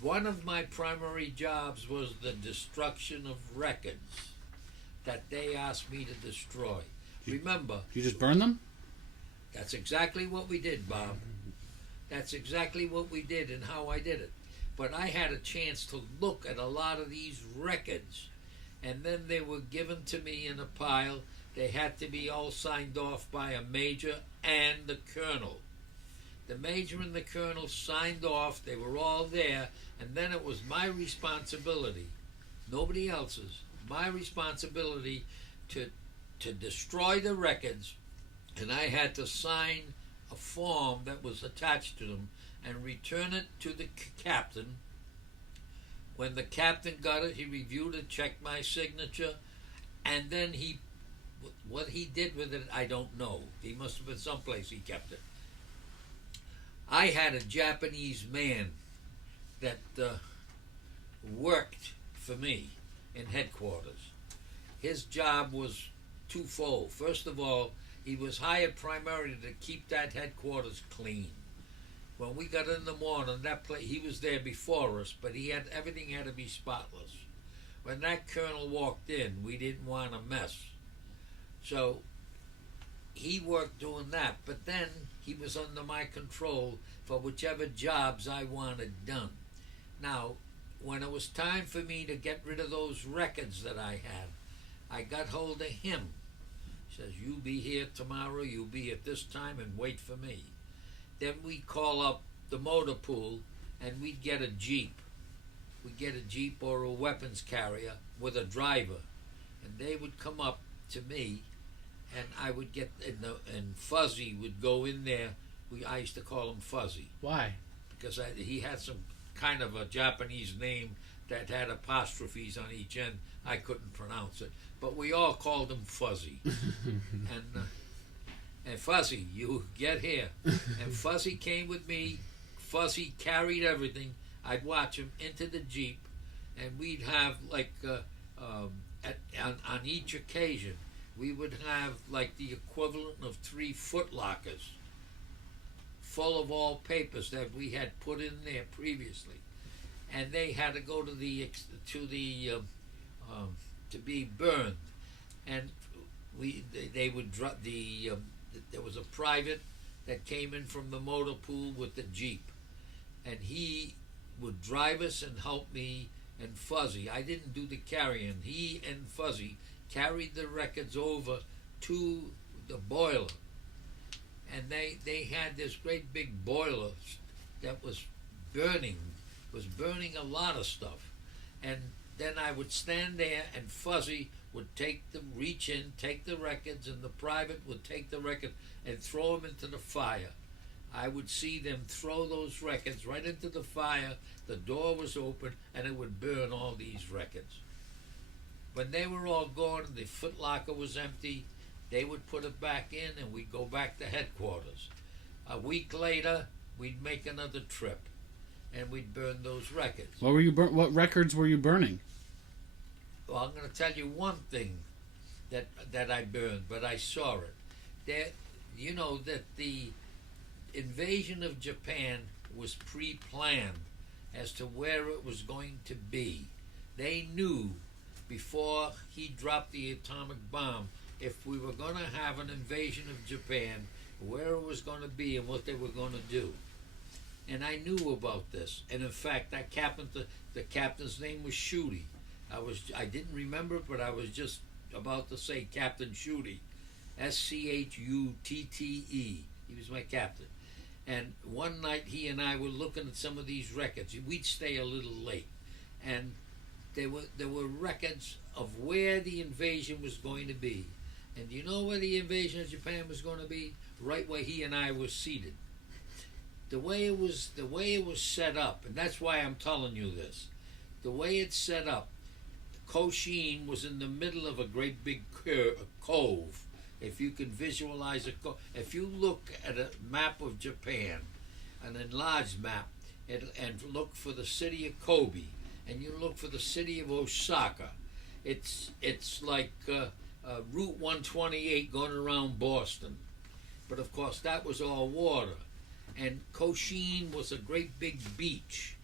one of my primary jobs was the destruction of records that they asked me to destroy. Remember, You just burn them? that's exactly what we did, Bob. That's exactly what we did and how I did it. But I had a chance to look at a lot of these records, and then they were given to me in a pile. They had to be all signed off by a major and the colonel. The major and the colonel signed off. They were all there, and then it was my responsibility, nobody else's, my responsibility to destroy the records, and I had to sign a form that was attached to them and return it to the captain. When the captain got it, he reviewed it, checked my signature, and then what he did with it, I don't know. He must have been someplace he kept it. I had a Japanese man that worked for me in headquarters. His job was twofold. First of all, he was hired primarily to keep that headquarters clean. When we got in the morning, he was there before us, but everything had to be spotless. When that colonel walked in, we didn't want a mess. So he worked doing that, but then he was under my control for whichever jobs I wanted done. Now, when it was time for me to get rid of those records that I had, I got hold of him. He says, "You be here tomorrow, you be at this time, and wait for me." Then we'd call up the motor pool, and we'd get a Jeep. We'd get a Jeep or a weapons carrier with a driver, and they would come up to me, and I would get, and Fuzzy would go in there. I used to call him Fuzzy. Why? Because he had some kind of a Japanese name that had apostrophes on each end. I couldn't pronounce it, but we all called him Fuzzy. And Fuzzy, you get here. And Fuzzy came with me. Fuzzy carried everything. I'd watch him into the Jeep, and we'd have like on each occasion, we would have like the equivalent of 3 Foot Lockers full of all papers that we had put in there previously, and they had to go to be burned, and they would drop there was a private that came in from the motor pool with the Jeep, and he would drive us and help me and Fuzzy. I didn't do the carrying. He and Fuzzy carried the records over to the boiler, and they had this great big boiler that was burning a lot of stuff. And then I would stand there, and Fuzzy would reach in, take the records, and the private would take the record and throw them into the fire. I would see them throw those records right into the fire. The door was open, and it would burn all these records. When they were all gone and the Foot Locker was empty, they would put it back in, and we'd go back to headquarters. A week later, we'd make another trip, and we'd burn those records. What records were you burning? Well, I'm going to tell you one thing that I burned, but I saw it. You know that the invasion of Japan was pre-planned as to where it was going to be. They knew before he dropped the atomic bomb if we were going to have an invasion of Japan, where it was going to be and what they were going to do. And I knew about this. And in fact, that captain, the captain's name was Shooty. I didn't remember it, but I was just about to say Captain Shooty, Schutte. He was my captain. And one night he and I were looking at some of these records. We'd stay a little late, and there were records of where the invasion was going to be. And do you know where the invasion of Japan was going to be? Right where he and I were seated. The way it was set up, and that's why I'm telling you this. The way it's set up, Cochin was in the middle of a great big cove. If you can visualize a cove, if you look at a map of Japan, an enlarged map, and look for the city of Kobe, and you look for the city of Osaka, it's like Route 128 going around Boston. But of course that was all water. And Cochin was a great big beach.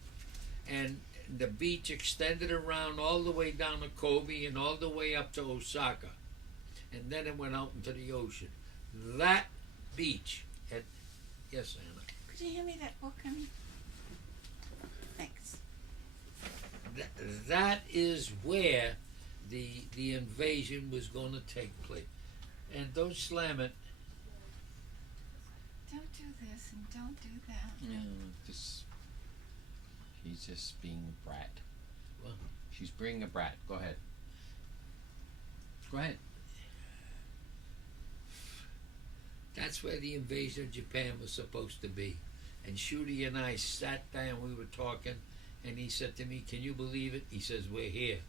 and the beach extended around all the way down to Kobe and all the way up to Osaka, and then it went out into the ocean. That beach had, yes, Anna. Could you hand me that book, honey? Thanks. That is where the invasion was going to take place. And don't slam it. Don't do this and don't do that. She's just being a brat. Well, She's being a brat. Go ahead. Go ahead. that's where the invasion of Japan was supposed to be. And Shooty and I sat down, we were talking, and he said to me, "Can you believe it?" He says, "We're here.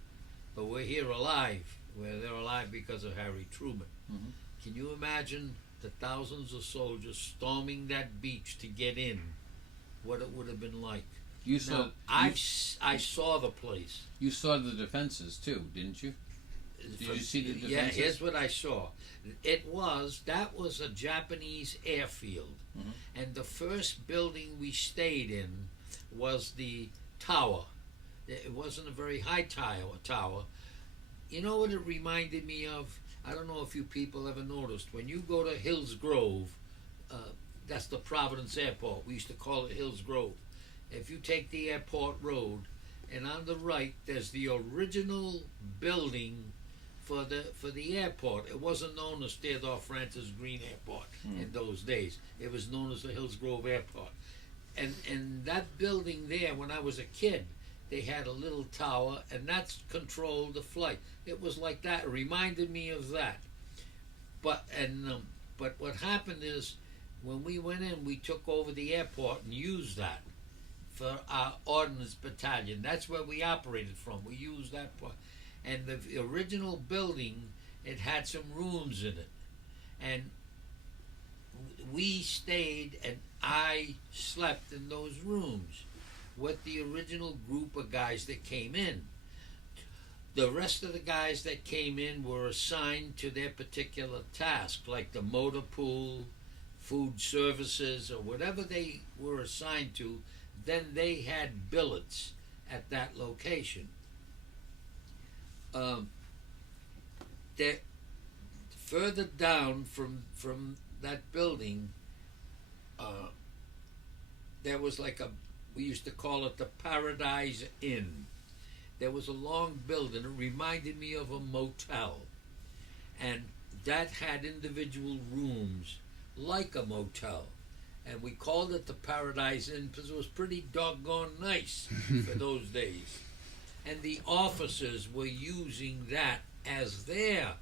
But we're here alive. They're alive because of Harry Truman." Mhm. Can you imagine the thousands of soldiers storming that beach to get in? What it would have been like. You saw. Now, I saw the place. You saw the defenses too, didn't you? Did you see the defenses? Yeah, here's what I saw. That was a Japanese airfield. Mhm. And the first building we stayed in was the tower. It wasn't a very high tower. You know what it reminded me of? I don't know if you people ever noticed. When you go to Hills Grove, that's the Providence airport. We used to call it Hills Grove. If you take the airport road, and on the right, there's the original building for the airport. It wasn't known as Theodore Francis Green Airport in those days. It was known as the Hills Grove Airport. And that building there, when I was a kid, they had a little tower, and that's controlled the flight. It was like that. It reminded me of that. But what happened is, when we went in, we took over the airport and used that for our ordnance battalion. That's where we operated from. We used that part. And the original building, it had some rooms in it. And we stayed, and I slept in those rooms with the original group of guys that came in. The rest of the guys that came in were assigned to their particular task, like the motor pool, food services, or whatever they were assigned to. Then they had billets at that location. Further down from that building, there was we used to call it the Paradise Inn. There was a long building. It reminded me of a motel. And that had individual rooms like a motel. And we called it the Paradise Inn because it was pretty doggone nice for those days. And the officers were using that as their.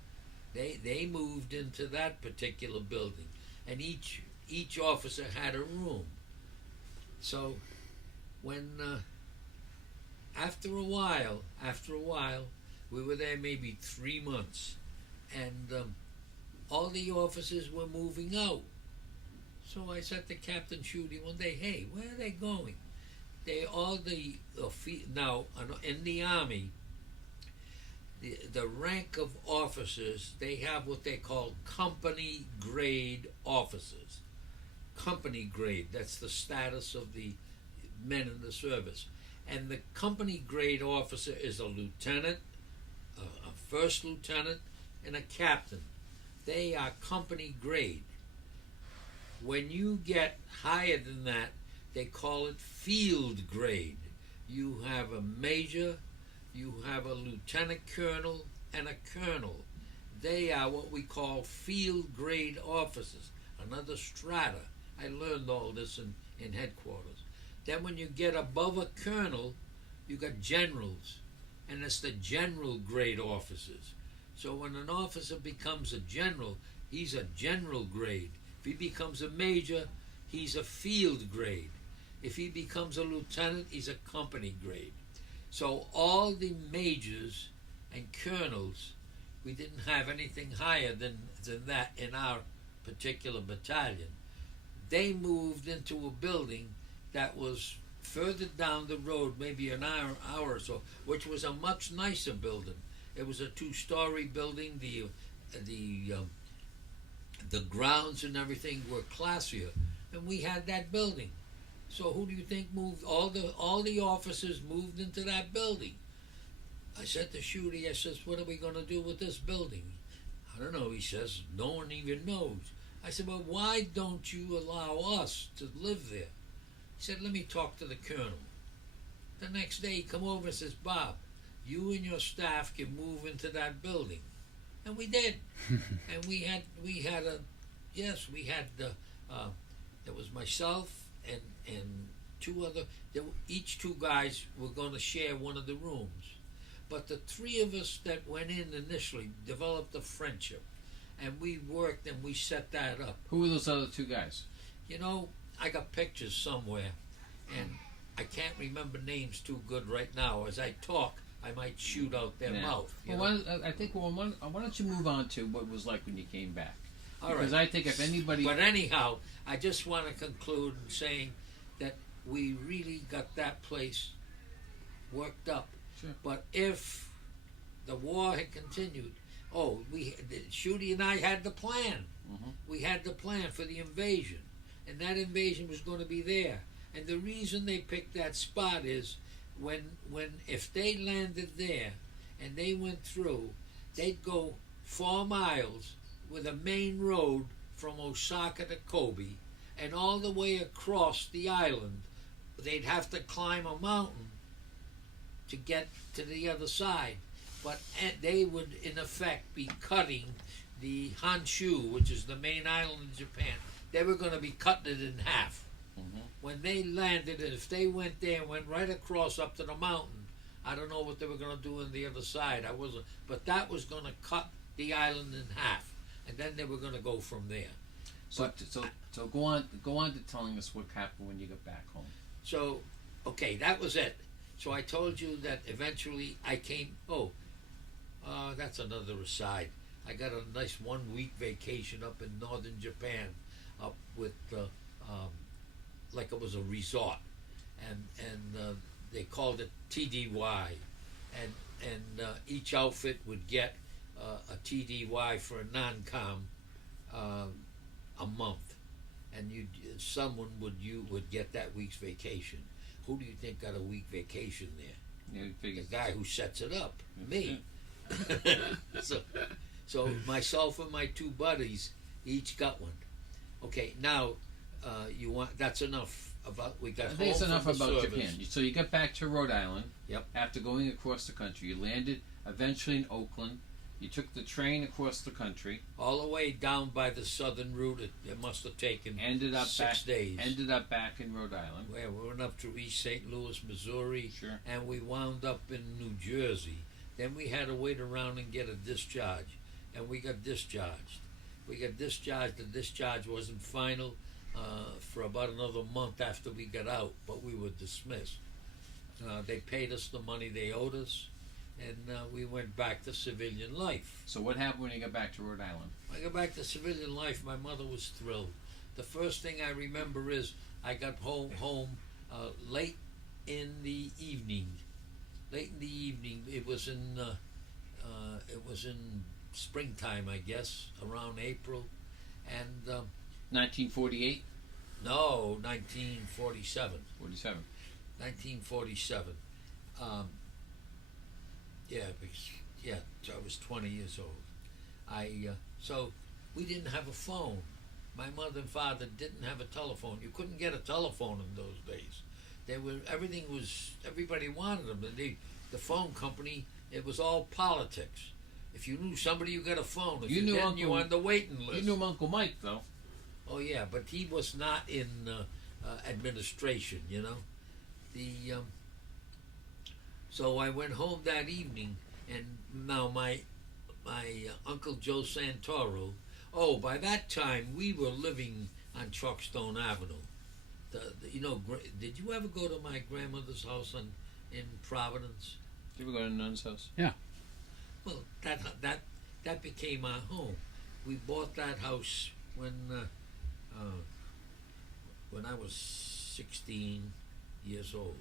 They moved into that particular building. And each officer had a room. So when after a while, we were there maybe 3 months, and all the officers were moving out. So I said to Captain Shooty one day, "Hey, where are they going?" Now in the Army, the rank of officers, they have what they call company grade officers. Company grade, that's the status of the men in the service. And the company grade officer is a lieutenant, a first lieutenant, and a captain. They are company grade. When you get higher than that, they call it field grade. You have a major, you have a lieutenant colonel, and a colonel. They are what we call field grade officers, another strata. I learned all this in headquarters. Then when you get above a colonel, you got generals, and it's the general grade officers. So when an officer becomes a general, he's a general grade. If he becomes a major, he's a field grade. If he becomes a lieutenant, he's a company grade. So all the majors and colonels, we didn't have anything higher than that in our particular battalion. They moved into a building that was further down the road, maybe an hour or so, which was a much nicer building. It was a 2-story building. The grounds and everything were classier, and we had that building. So who do you think moved? All the officers moved into that building. I said to Shooty, I says, what are we going to do with this building? I don't know. He says, no one even knows. I said, well, why don't you allow us to live there? He said, let me talk to the colonel. The next day he come over and says, Bob, you and your staff can move into that building. And we did. And we had there was myself and two other, each two guys were going to share one of the rooms. But the three of us that went in initially developed a friendship. And we worked and we set that up. Who were those other two guys? You know, I got pictures somewhere, and I can't remember names too good right now. As I talk, I might shoot out their mouth. Well, I think why don't you move on to what it was like when you came back? All because right. I think if anybody... But anyhow, I just want to conclude in saying that we really got that place worked up. Sure. But if the war had continued, Shooty and I had the plan. Mm-hmm. We had the plan for the invasion, and that invasion was going to be there. And the reason they picked that spot is if they landed there and they went through, they'd go 4 miles with a main road from Osaka to Kobe, and all the way across the island, they'd have to climb a mountain to get to the other side. But they would, in effect, be cutting the Honshu, which is the main island in Japan. They were going to be cutting it in half. Mm-hmm. When they landed, and if they went there and went right across up to the mountain, I don't know what they were going to do on the other side. But that was going to cut the island in half, and then they were going to go from there. So go on to telling us what happened when you got back home. So, okay, that was it. So I told you that eventually I came. That's another aside. I got a nice 1-week vacation up in northern Japan, up with like it was a resort, and they called it TDY, and each outfit would get a TDY for a non-com a month, and someone would get that week's vacation. Who do you think got a week vacation there? Yeah, The guy who sets it up, me. So myself and my 2 buddies each got one. Okay, now that's enough about we got. I think it's enough about service. Japan. So you got back to Rhode Island. Yep. After going across the country, you landed eventually in Oakland. You took the train across the country. All the way down by the southern route. It must have taken ended up 6 days. Ended up back in Rhode Island. Where we went up through East St. Louis, Missouri, Sure. and we wound up in New Jersey. Then we had to wait around and get a discharge, and we got discharged. The discharge wasn't final for about another month after we got out, but we were dismissed. They paid us the money they owed us, and we went back to civilian life. So what happened when you got back to Rhode Island? When I got back to civilian life, my mother was thrilled. The first thing I remember is I got home late in the evening. It was in springtime, I guess, around April, and 1948? no, 1947. 47. 1947. So I was 20 years old. So we didn't have a phone. My mother and father didn't have a telephone. You couldn't get a telephone in those days. Everybody wanted them. The phone company, it was all politics. If you knew somebody, you got a phone. If you didn't, you were on the waiting list. You knew Uncle Mike, though. Oh yeah, but he was not in administration, you know. So I went home that evening, and now my Uncle Joe Santoro. Oh, by that time we were living on Truckstone Avenue. Did you ever go to my grandmother's house in Providence? Did you ever go to Nun's house? Yeah. Well, that became our home. We bought that house when I was 16 years old.